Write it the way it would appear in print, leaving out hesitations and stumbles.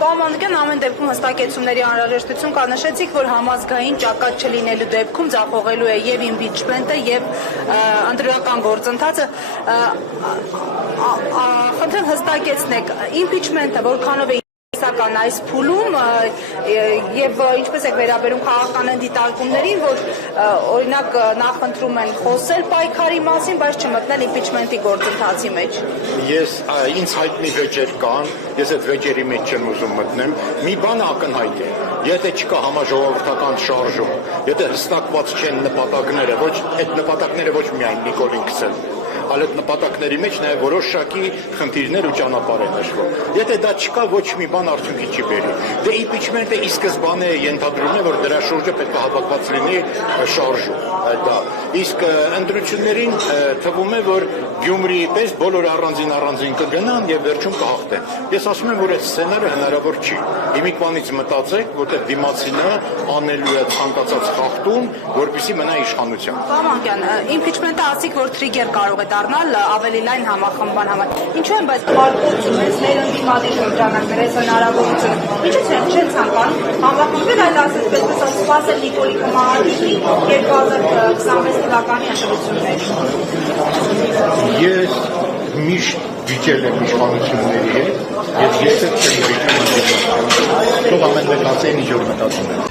Պարոն ամեն դեպքում հստակեցումների անհրաժեշտություն կա, նշեցիք, որ համազգային ճակատ չլինելու դեպքում ձախողելու է եւ իմպիչմենտը եւ ընտրական գործընթացը, խնդրեմ հստակեցնեք, իմպիչմենտը որքանով է իսական այս փուլում եւ ինչպես է վերաբերում քաղաքական դիտարկումներին, որ օրինակ նախընտրում են խոսել պայքարի մասին, բայց չմտնել իմպիչմենտի գործընթացի մեջ։ Ես ինձ հայտնի վեճեր կան, ես այդ վեճերի մեջ չեմ ուզում մտնեմ, մի բան ակնհայտ է, եթե չկա համաժողովրդական շարժում, եթե հստակված չեն նպատակները, այդ նպատակները ոչ միայն Նիկոլին քսել, այլ այդ նպատակների մեջ նաև որոշակի խնդիրներ ու ճանապարհ են նշվում։ Եթե դա չկա, ոչ մի բան արդյունքի չի բերի։ Դե իմպիչմենտը ի սկզբանե ենթադրում է, որ դրա շուրջը պետք է հավաքված լինի շարժում։ Իսկ ընտրություններին թվում է, որ Գյումրիի պես բոլորը առանձին կգնան եւ վերջում կհաղթեն։ Ես ասում եմ, որ այդ սցենարը հնարավոր չի։ Հիմիկվանից մտածեք, որտեղ դիմացինը անելու է ցանկացած խախտում, որպեսզի մնա իշխանության։ Պարոն, իմպիչմենտը ասիկ, որ թրիգեր կարող է դառնալ ավելի լայն համախմբման համար։ Ինչու են բայց մարդու մեծ մեր ընդդիմադիր շրջանակներս հնարավորություն։ Ինչու չեն ցանկանում համախմբվել, այլ ասես պես սպասել Նիկոլի կմահադիպի 2026 թվականի ընտրություններին։ Ես միշտ վիճել եմ իշխանությունների հետ, եւ ես էլ չեմ վիճում։ Թող ամեն մեկ ասեն ինչ որ մտածում են։